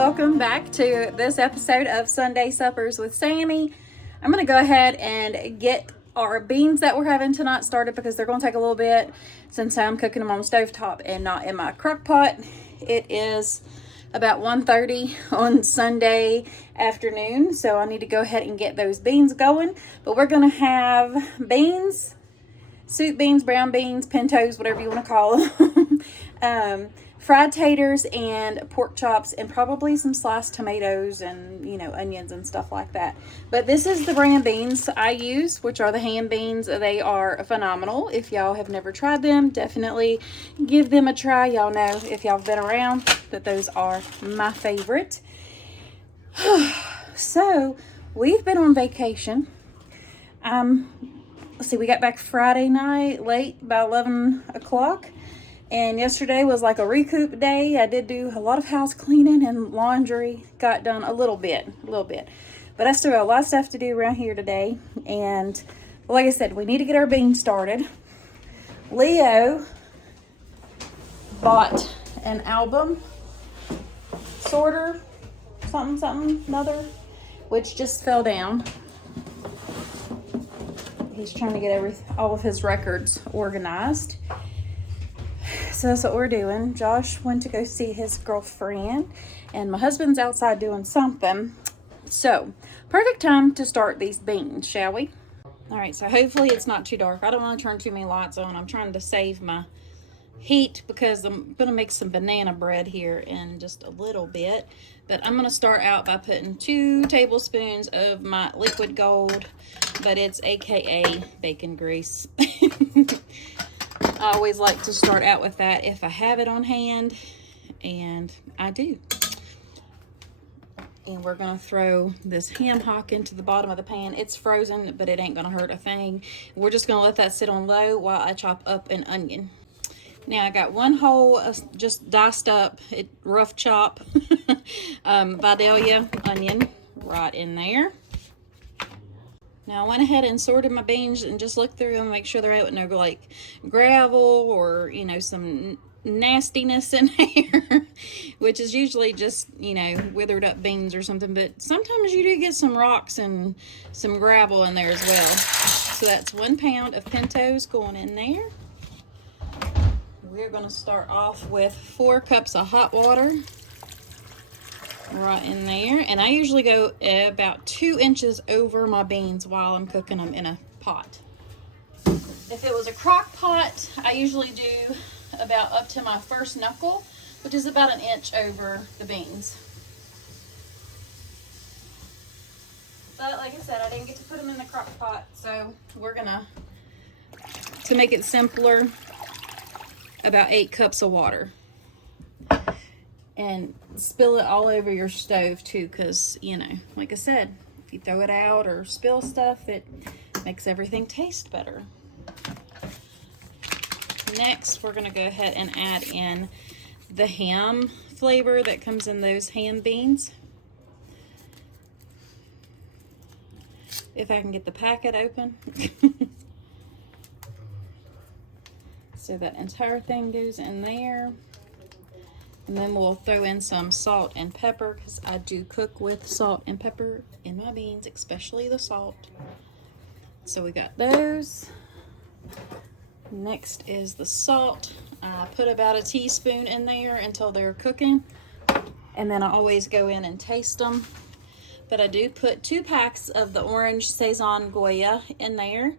welcome back to this episode of Sunday Suppers with Sammy. I'm going to go ahead and get our beans that we're having tonight started because they're going to take a little bit since I'm cooking them on the stovetop and not in my crock pot. It is about 1:30 on Sunday afternoon, so I need to go ahead and get those beans going. But we're going to have beans, soup beans, brown beans, pintos, whatever you want to call them. Fried taters and pork chops and probably some sliced tomatoes and, onions and stuff like that. But this is the brand beans I use, which are the hand beans. They are phenomenal. If y'all have never tried them, definitely give them a try. Y'all know, if y'all have been around, that those are my favorite. So, we've been on vacation. Let's see, we got back Friday night late, about 11 o'clock. And yesterday was like a recoup day. I did do a lot of house cleaning and laundry. Got done a little bit. But I still got a lot of stuff to do around here today. And like I said, we need to get our beans started. Leo bought an album sorter, something, another, which just fell down. He's trying to get all of his records organized. So that's what we're doing. Josh went to go see his girlfriend, and my husband's outside doing something. So, perfect time to start these beans, shall we? All right, so hopefully it's not too dark. I don't want to turn too many lights on. I'm trying to save my heat because I'm going to make some banana bread here in just a little bit. But I'm going to start out by putting 2 tablespoons of my liquid gold, but it's AKA bacon grease. I always like to start out with that if I have it on hand, and I do. And we're going to throw this ham hock into the bottom of the pan. It's frozen, but it ain't going to hurt a thing. We're just going to let that sit on low while I chop up an onion. Now, I got one whole, just diced up, rough chop, Badia onion right in there. Now, I went ahead and sorted my beans and just looked through them and make sure there ain't no, like, gravel or, some nastiness in there, which is usually just, withered up beans or something. But sometimes you do get some rocks and some gravel in there as well. So that's 1 pound of pintos going in there. We're going to start off with 4 cups of hot water. Right in there, and I usually go about 2 inches over my beans while I'm cooking them in a pot. If it was a crock pot, I usually do about up to my first knuckle, which is about 1 inch over the beans. But like I said, I didn't get to put them in the crock pot, so we're gonna, to make it simpler, about 8 cups of water. And spill it all over your stove too, because, like I said, if you throw it out or spill stuff, it makes everything taste better. Next, we're going to go ahead and add in the ham flavor that comes in those ham beans. If I can get the packet open. So that entire thing goes in there. And then we'll throw in some salt and pepper, because I do cook with salt and pepper in my beans, especially the salt. So we got those. Next is the salt. I put about a teaspoon in there until they're cooking. And then I always go in and taste them. But I do put 2 packs of the orange Saison Goya in there.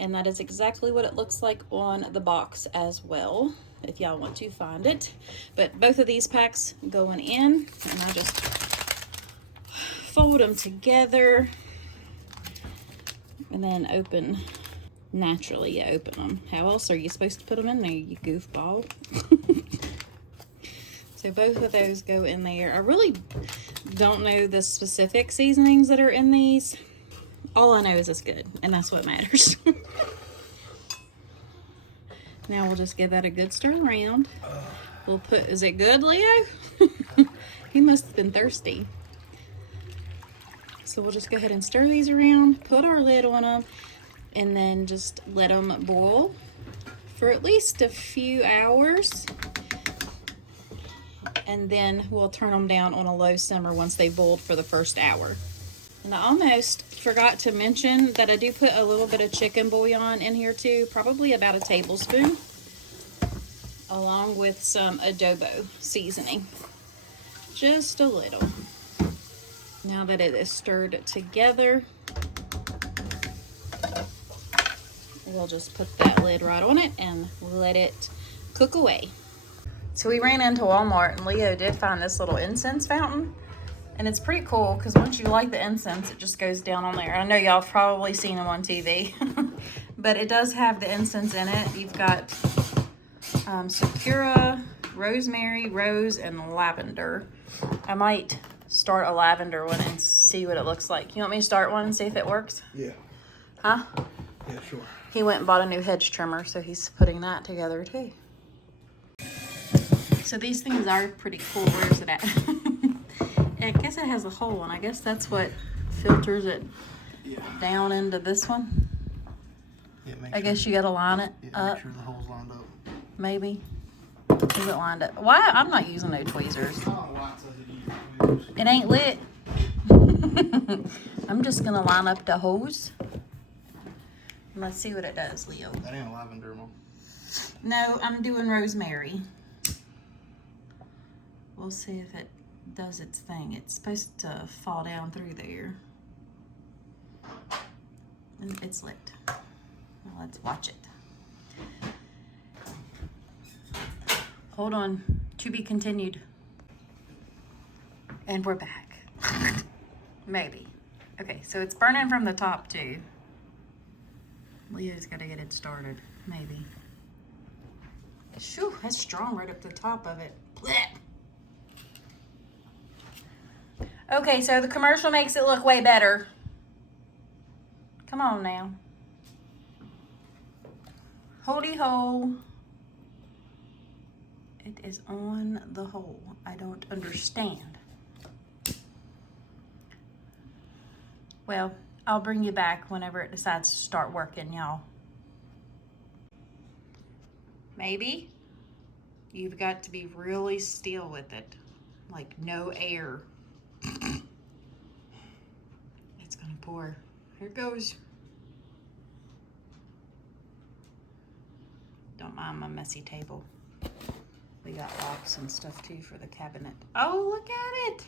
And that is exactly what it looks like on the box as well, if y'all want to find it. But both of these packs going in, and I just fold them together and then open. Naturally, you open them. How else are you supposed to put them in there, you goofball? So both of those go in there. I really don't know the specific seasonings that are in these. All I know is it's good, and that's what matters. Now we'll just give that a good stir around. We'll put, is it good, Leo? He must have been thirsty. So we'll just go ahead and stir these around, put our lid on them, and then just let them boil for at least a few hours. and then we'll turn them down on a low simmer once they boiled for the first hour. And I almost forgot to mention that I do put a little bit of chicken bouillon in here too, probably about a tablespoon, along with some adobo seasoning, just a little. Now that it is stirred together, we'll just put that lid right on it and let it cook away. So we ran into Walmart and Leo did find this little incense fountain. And it's pretty cool because once you light the incense, it just goes down on there. I know y'all have probably seen them on TV, but it does have the incense in it. You've got sakura, rosemary, rose, and lavender. I might start a lavender one and see what it looks like. You want me to start one and see if it works? Yeah. Huh? Yeah, sure. He went and bought a new hedge trimmer, so he's putting that together too. So these things are pretty cool. Where's it at? I guess it has a hole, and I guess that's what filters it down into this one. Yeah, I guess you gotta line it up. Make sure the hole's lined up. Maybe. Is it lined up? Why? I'm not using no tweezers. It ain't lit. I'm just gonna line up the hose. Let's see what it does, Leo. That ain't lavender, Mom. No, I'm doing rosemary. We'll see if it does its thing. It's supposed to fall down through there. And it's lit. Well, let's watch it. Hold on. To be continued. And we're back. Maybe. Okay, so it's burning from the top too. Leo's got to get it started. Maybe. Shoo, that's strong right up the top of it. Blech. Okay, so the commercial makes it look way better. Come on now. Holy ho. It is on the hole. I don't understand. Well, I'll bring you back whenever it decides to start working, y'all. Maybe you've got to be really still with it. Like no air. It's gonna pour. Here it goes. Don't mind my messy table. We got locks and stuff too for the cabinet. Oh, look at it.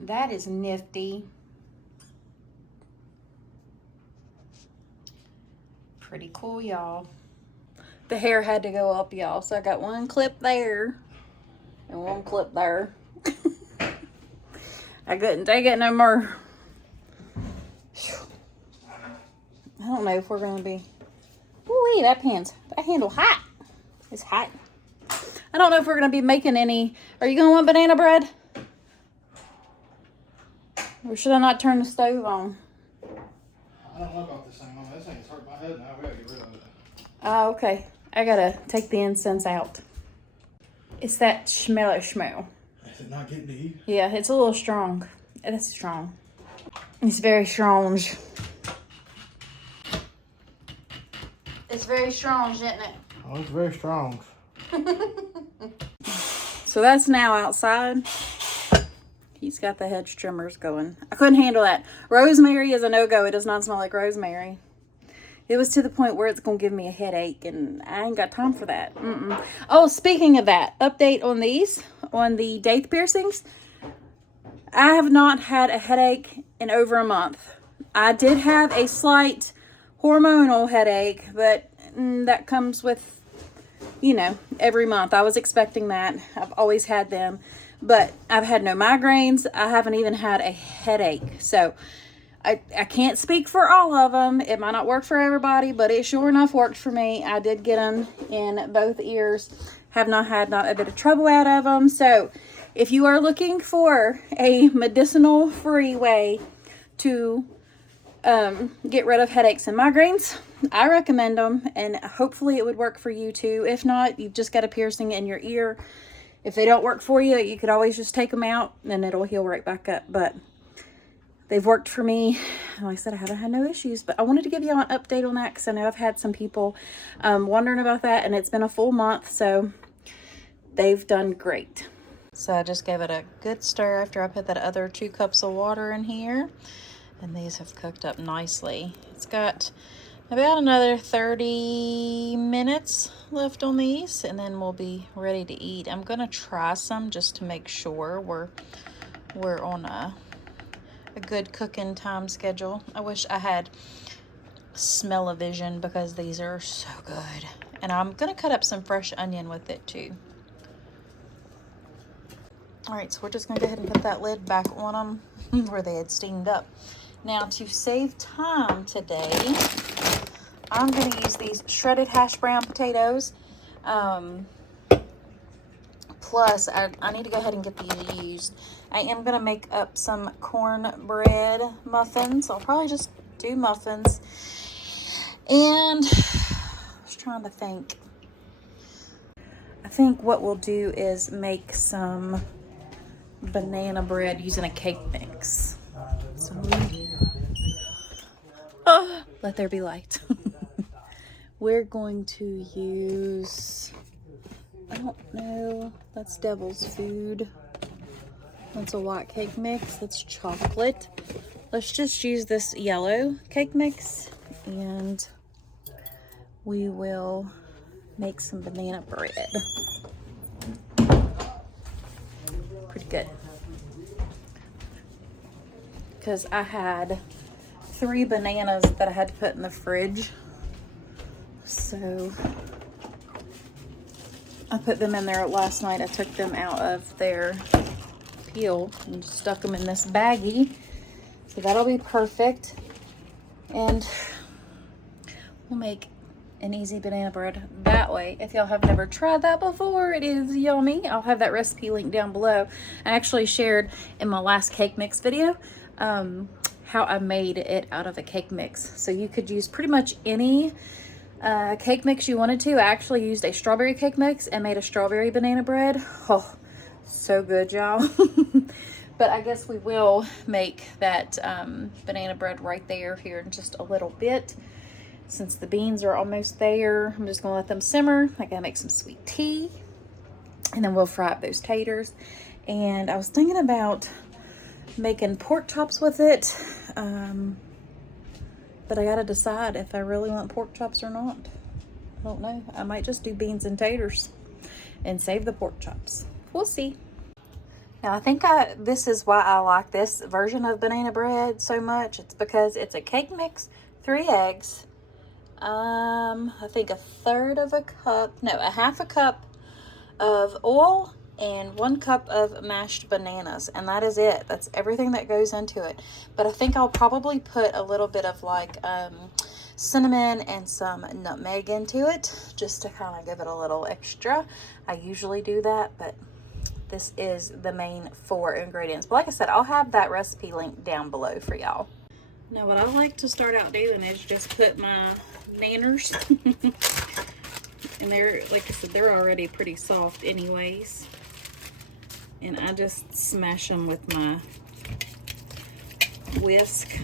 That is nifty. Pretty cool, y'all. The hair had to go up, y'all. So I got one clip there and one clip there. I couldn't take it no more. I don't know if we're gonna be. Ooh, that handle hot. It's hot. I don't know if we're gonna be making any. Are you gonna want banana bread? Or should I not turn the stove on? I don't know about this thing, Mom. This thing's hurt my head now. We gotta get rid of it. Oh, okay. I gotta take the incense out. It's that smell. Is it not getting to you? Yeah, it's a little strong. It's strong. It's very strong. It's very strong, isn't it? Oh, it's very strong. So that's now outside. He's got the hedge trimmers going. I couldn't handle that. Rosemary is a no-go. It does not smell like rosemary. It was to the point where it's going to give me a headache, and I ain't got time for that. Oh, speaking of that, update on these, on the daith piercings. I have not had a headache in over a month. I did have a slight hormonal headache, but that comes with, you know, every month. I was expecting that. I've always had them, but I've had no migraines. I haven't even had a headache. So I can't speak for all of them. It might not work for everybody, but it sure enough worked for me. I did get them in both ears. Have not had a bit of trouble out of them. So if you are looking for a medicinal free way to get rid of headaches and migraines, I recommend them, and hopefully it would work for you too. If not, you've just got a piercing in your ear. If they don't work for you, you could always just take them out and it'll heal right back up. But they've worked for me. Like I said, I haven't had no issues, but I wanted to give you an update on that because I know I've had some people wondering about that, and it's been a full month. So they've done great. So I just gave it a good stir after I put that other 2 cups of water in here. And these have cooked up nicely. It's got about another 30 minutes left on these, and then we'll be ready to eat. I'm gonna try some just to make sure we're on a good cooking time schedule. I wish I had smell-o-vision because these are so good. And I'm gonna cut up some fresh onion with it too. All right, so we're just gonna go ahead and put that lid back on them where they had steamed up. Now, to save time today, I'm gonna use these shredded hash brown potatoes. Plus, I need to go ahead and get these used. I am gonna make up some cornbread muffins. I'll probably just do muffins. And I was trying to think. I think what we'll do is make some banana bread using a cake mix. So let there be light. We're going to use, I don't know, that's devil's food. That's a white cake mix. That's chocolate. Let's just use this yellow cake mix, and we will make some banana bread. Pretty good. Because I had 3 bananas that I had to put in the fridge. So I put them in there last night. I took them out of their peel and stuck them in this baggie. So that'll be perfect. And we'll make an easy banana bread that way. If y'all have never tried that before, it is yummy. I'll have that recipe linked down below. I actually shared in my last cake mix video how I made it out of a cake mix. So you could use pretty much any cake mix you wanted to. I actually used a strawberry cake mix and made a strawberry banana bread. Oh, so good, y'all. But I guess we will make that banana bread right there here in just a little bit. Since the beans are almost there, I'm just gonna let them simmer. I gotta make some sweet tea, and then we'll fry up those taters. And I was thinking about making pork chops with it, but I gotta decide if I really want pork chops or not. I don't know. I might just do beans and taters and save the pork chops. We'll see. Now, I think this is why I like this version of banana bread so much. It's because it's a cake mix, 3 eggs, I think a half a cup of oil, and 1 cup of mashed bananas, and that is it. That's everything that goes into it. But I think I'll probably put a little bit of like cinnamon and some nutmeg into it, just to kind of give it a little extra. I usually do that, but this is the main 4 ingredients. But like I said, I'll have that recipe linked down below for y'all. Now, what I like to start out doing is just put my nanners, and they're, like I said, they're already pretty soft anyways. And I just smash them with my whisk.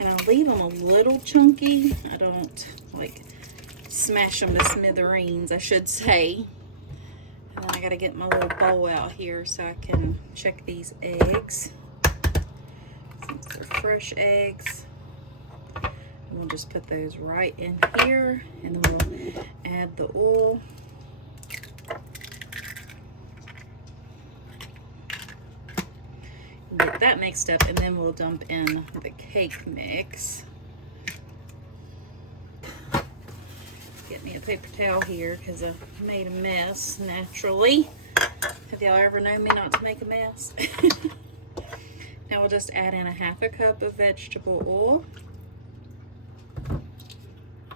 And I leave them a little chunky. I don't like smash them to smithereens, I should say. And then I gotta get my little bowl out here so I can check these eggs. Since they're fresh eggs. And we'll just put those right in here, and then we'll add the oil. Get that mixed up, and then we'll dump in the cake mix. Get me a paper towel here because I made a mess naturally. Have y'all ever known me not to make a mess? Now we'll just add in a half a cup of vegetable oil.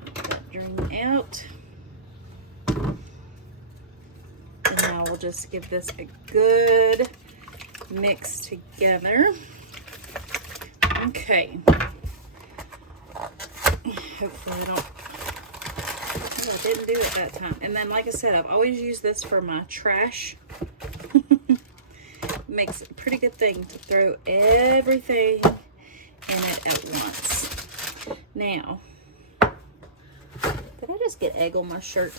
Let that drain out. And now we'll just give this a good mix together. Okay. Hopefully I don't. Oh, I didn't do it that time. And then, like I said, I've always used this for my trash. Makes a pretty good thing to throw everything in it at once. Now, did I just get egg on my shirt?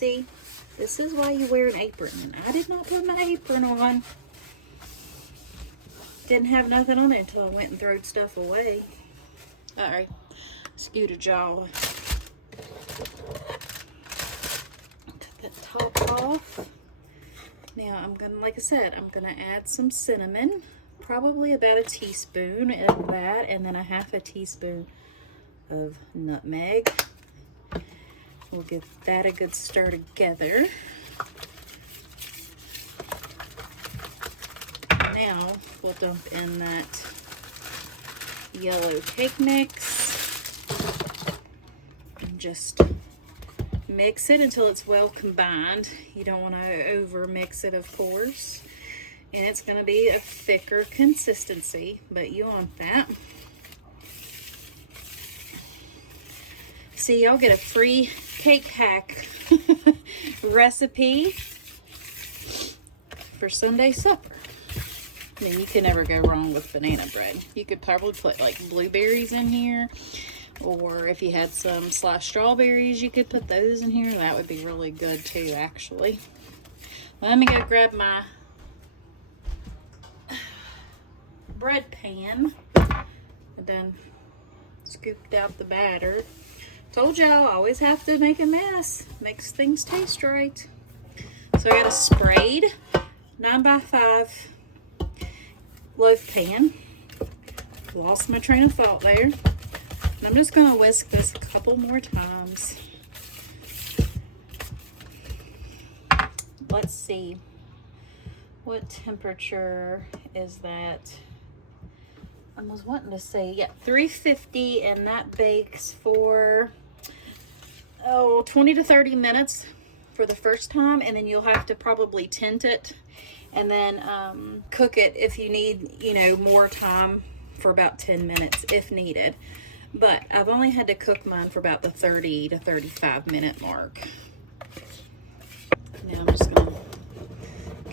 See, this is why you wear an apron. I did not put my apron on. Didn't have nothing on there until I went and throwed stuff away. Alright, scoot a jaw. Took that top off. Now I'm gonna, like I said, I'm gonna add some cinnamon. Probably about a teaspoon of that, and then a half a teaspoon of nutmeg. We'll give that a good stir together. Now we'll dump in that yellow cake mix and just mix it until it's well combined. You don't want to over mix it, of course. And it's going to be a thicker consistency, but you want that. See, y'all get a free cake hack recipe for Sunday supper. I mean, you can never go wrong with banana bread. You could probably put like blueberries in here, or if you had some sliced strawberries, you could put those in here. That would be really good too, actually. Let me go grab my bread pan. I done scooped out the batter. Told y'all, always have to make a mess. Makes things taste right. So I got a sprayed 9x5 loaf pan. Lost my train of thought there. And I'm just gonna whisk this a couple more times. Let's see. What temperature is that? I was wanting to say, yeah, 350, and that bakes for 20 to 30 minutes for the first time, and then you'll have to probably tint it and then cook it if you need, you know, more time, for about 10 minutes if needed. But I've only had to cook mine for about the 30 to 35 minute mark. Now I'm just gonna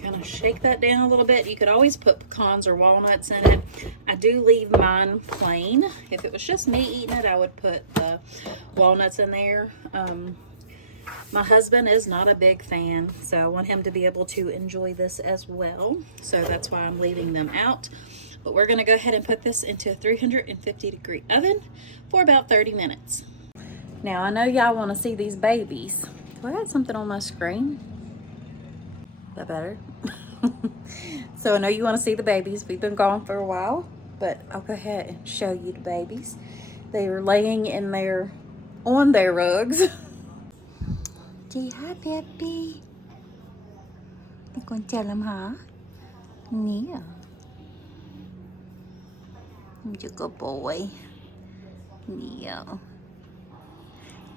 kind of shake that down a little bit. You could always put pecans or walnuts in it. I do leave mine plain. If it was just me eating it, I would put the walnuts in there. My husband is not a big fan, so I want him to be able to enjoy this as well. So that's why I'm leaving them out. But we're gonna go ahead and put this into a 350-degree oven for about 30 minutes. Now I know y'all wanna see these babies. Do I got something on my screen? Is that better? So I know you wanna see the babies. We've been gone for a while, but I'll go ahead and show you the babies. They are laying in their, on their rugs. Say hi, baby. You gonna tell them hi? Yeah. You're a good boy. Yeah.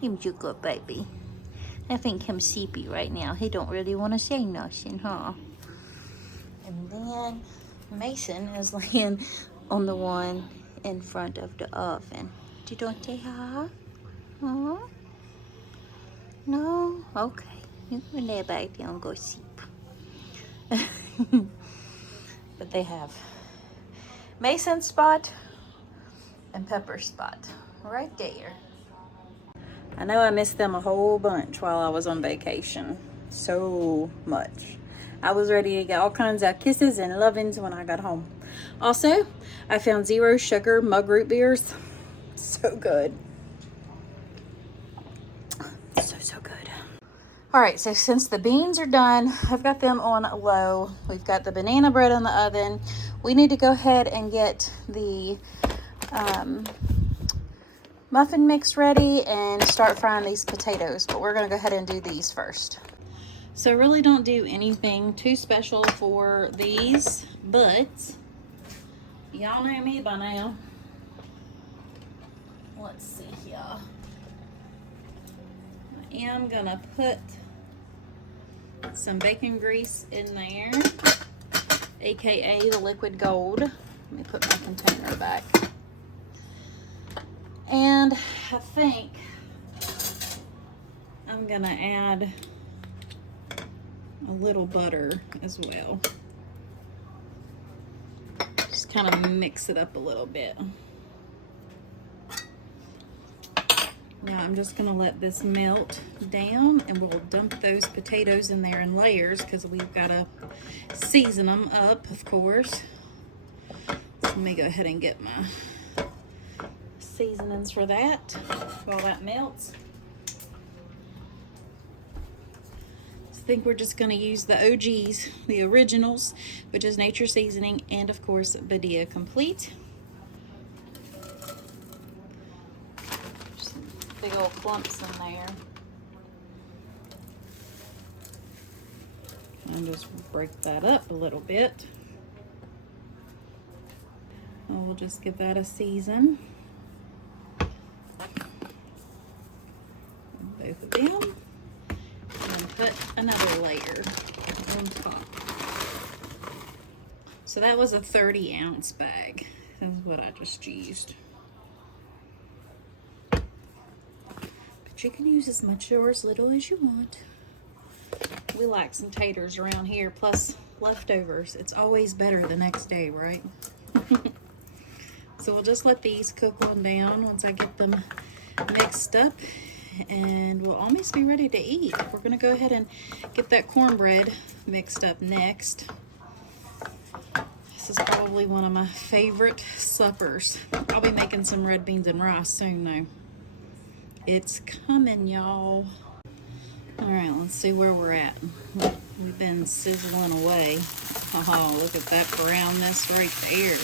You're a good baby. I think he's sleepy right now. He don't really want to say nothing, huh? And then Mason is laying on the one in front of the oven. You don't say hi? Huh? No? Okay. You can lay back there and go sleep. But they have Mason's spot and Pepper's spot right there. I know I missed them a whole bunch while I was on vacation. So much. I was ready to get all kinds of kisses and lovings when I got home. Also, I found 0 sugar mug root beers. So good. So good. All right, so since the beans are done, I've got them on low. We've got the banana bread in the oven. We need to go ahead and get the muffin mix ready and start frying these potatoes, but we're gonna go ahead and do these first. So really don't do anything too special for these, but y'all know me by now. Let's see here. I am gonna put some bacon grease in there, aka the liquid gold. Let me put my container back. And I think I'm gonna add a little butter as well. Just kind of mix it up a little bit. Now I'm just gonna let this melt down, and we'll dump those potatoes in there in layers because we've gotta season them up, of course. So let me go ahead and get my seasonings for that while that melts. I think we're just going to use the OGs, the originals, which is Nature Seasoning, and of course Badia Complete. Just some big old clumps in there. And just break that up a little bit. And we'll just give that a season. Both of them. And put another layer on top. So that was a 30-ounce bag. That's what I just used. But you can use as much or as little as you want. We like some taters around here, plus leftovers. It's always better the next day, right? So we'll just let these cook on down once I get them mixed up, and we'll almost be ready to eat. We're gonna go ahead and get that cornbread mixed up next. This is probably one of my favorite suppers. I'll be making some red beans and rice soon though. It's coming, y'all. All right, let's see where we're at. We've been sizzling away. Oh, look at that brownness right there.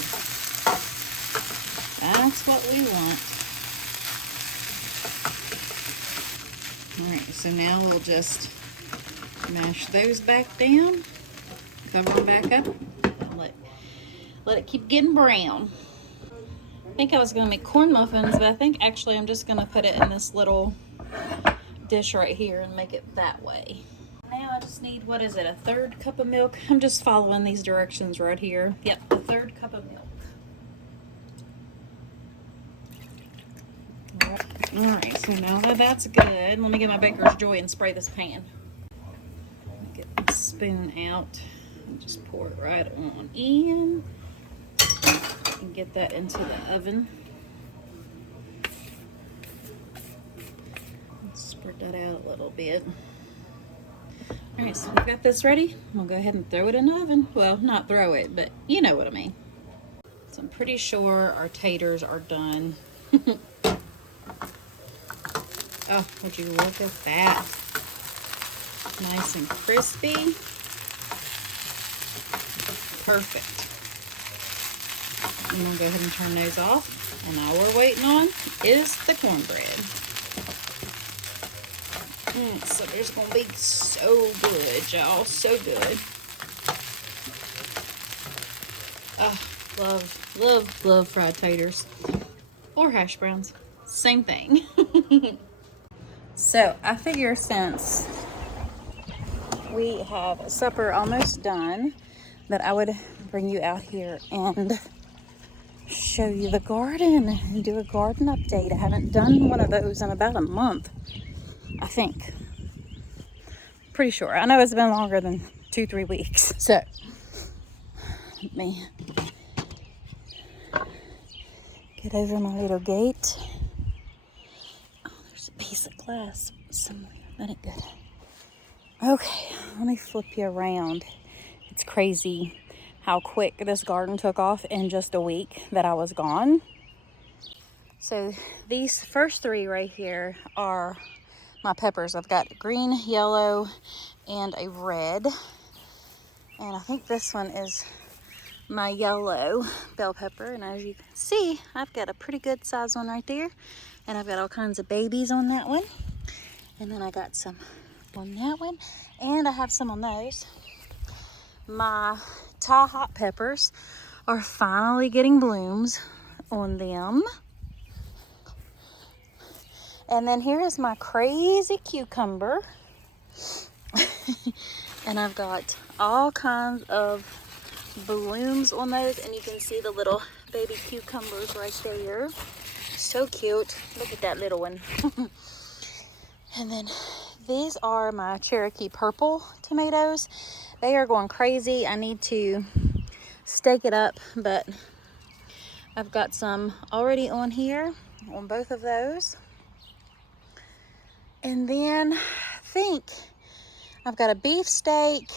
That's what we want. All right, so now we'll just mash those back down, cover them back up, and let it keep getting brown. I think I was gonna make corn muffins, but I think actually I'm just gonna put it in this little dish right here and make it that way. Now I just need, what is it, a 1/3 cup of milk? I'm just following these directions right here. Yep, a 1/3 cup of milk. All right, so now that that's good, let me get my Baker's Joy and spray this pan. Get the spoon out and just pour it right on in and get that into the oven. Let's spread that out a little bit. All right, so we've got this ready. We'll go ahead and throw it in the oven. Well, not throw it, but you know what I mean. So I'm pretty sure our taters are done. Oh, would you look at that? Nice and crispy. Perfect. I'm gonna go ahead and turn those off. And all we're waiting on is the cornbread. So there's gonna be so good, y'all, so good. Love fried taters or hash browns, same thing. So I figure since we have supper almost done, that I would bring you out here and show you the garden and do a garden update. I haven't done one of those in about a month, I think. Pretty sure. I know it's been longer than 2-3 weeks. So let me get over my little gate. Oh, there's a piece of glass somewhere. That ain't good. Okay, let me flip you around. It's crazy how quick this garden took off in just a week that I was gone. So these first 3 right here are my peppers. I've got green, yellow, and a red. And I think this one is my yellow bell pepper. And as you can see, I've got a pretty good size one right there. And I've got all kinds of babies on that one. And then I got some on that one. And I have some on those. My Thai hot peppers are finally getting blooms on them. And then here is my crazy cucumber. And I've got all kinds of blooms on those. And you can see the little baby cucumbers right there. So cute. Look at that little one. And then these are my Cherokee purple tomatoes. They are going crazy. I need to stake it up, but I've got some already on here on both of those. And then I think I've got a beef steak.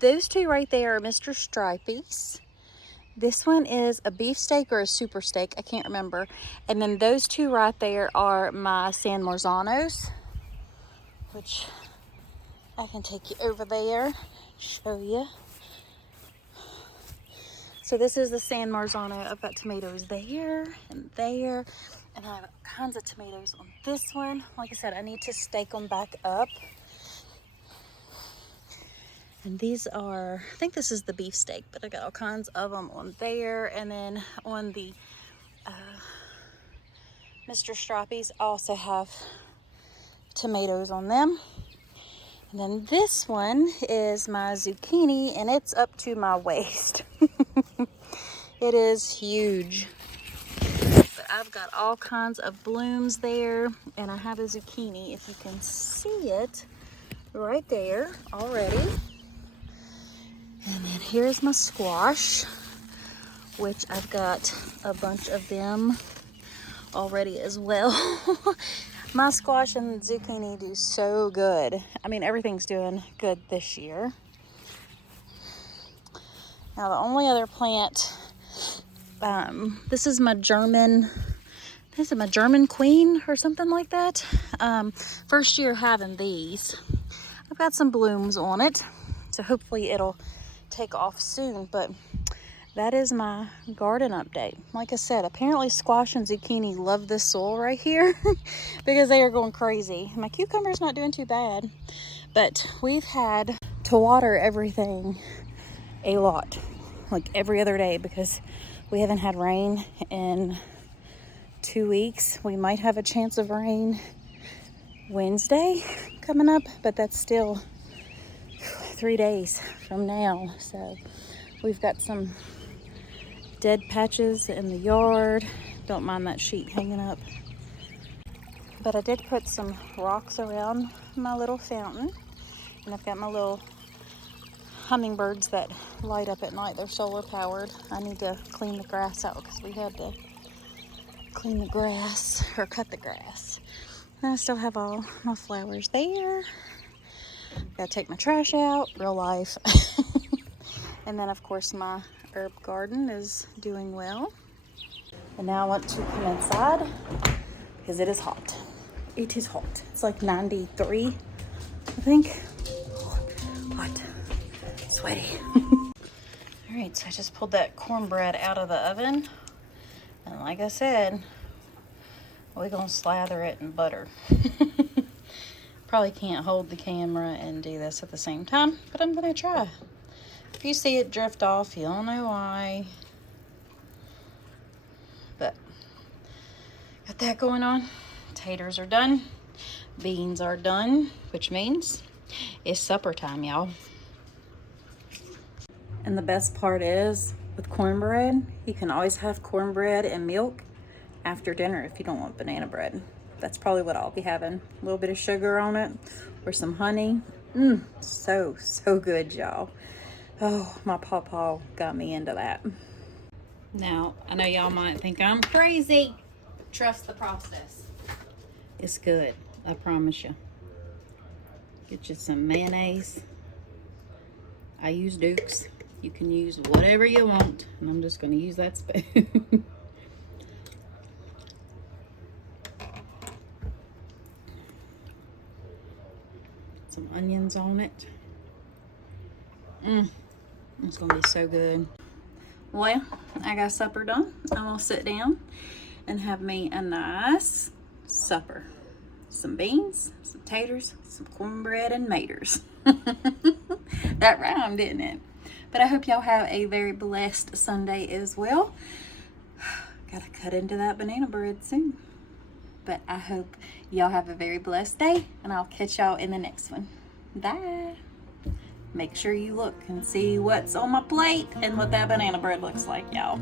Those two right there are Mr. Stripey's. This one is a beef steak or a super steak, I can't remember. And then those two right there are my San Marzanos, which I can take you over there, show you. So this is the San Marzano. I've got tomatoes there and there, and I have kinds of tomatoes on this one. Like I said, I need to stake them back up. And these are, I think this is the beef steak, but I got all kinds of them on there. And then on the Mr. Stripey's, I also have tomatoes on them. And then this one is my zucchini, and it's up to my waist. It is huge. But I've got all kinds of blooms there, and I have a zucchini, if you can see it, right there already. And then here's my squash, which I've got a bunch of them already as well. My squash and zucchini do so good. I mean, everything's doing good this year. Now the only other plant, this is my German queen or something like that. First year having these. I've got some blooms on it, so hopefully it'll take off soon. But that is my garden update. Like I said, apparently squash and zucchini love this soil right here because they are going crazy. My cucumber's not doing too bad, but we've had to water everything a lot, like every other day, because we haven't had rain in 2 weeks. We might have a chance of rain Wednesday coming up, but that's still 3 days from now. So we've got some dead patches in the yard. Don't mind that sheet hanging up. But I did put some rocks around my little fountain, and I've got my little hummingbirds that light up at night. They're solar powered. I need to clean the grass out because we had to clean the grass or cut the grass. And I still have all my flowers there. Gotta take my trash out, real life. And then of course my herb garden is doing well. And now I want to come inside because it is hot. It is hot. It's like 93, I think. Hot, sweaty. All right, so I just pulled that cornbread out of the oven. And like I said, we're gonna slather it in butter. Probably can't hold the camera and do this at the same time, but I'm gonna try. If you see it drift off, you'll know why. But got that going on. Taters are done. Beans are done, which means it's supper time, y'all. And the best part is, with cornbread, you can always have cornbread and milk after dinner if you don't want banana bread. That's probably what I'll be having. A little bit of sugar on it or some honey. So good, y'all. Oh, my pawpaw got me into that. Now, I know y'all might think I'm crazy. Trust the process. It's good, I promise you. Get you some mayonnaise. I use Duke's. You can use whatever you want, and I'm just going to use that spoon. Some onions on it. It's going to be so good. Well, I got supper done. I'm going to sit down and have me a nice supper. Some beans, some taters, some cornbread, and maters. That rhymed, didn't it? But I hope y'all have a very blessed Sunday as well. Gotta cut into that banana bread soon. But I hope y'all have a very blessed day, and I'll catch y'all in the next one. Bye. Make sure you look and see what's on my plate and what that banana bread looks like, y'all.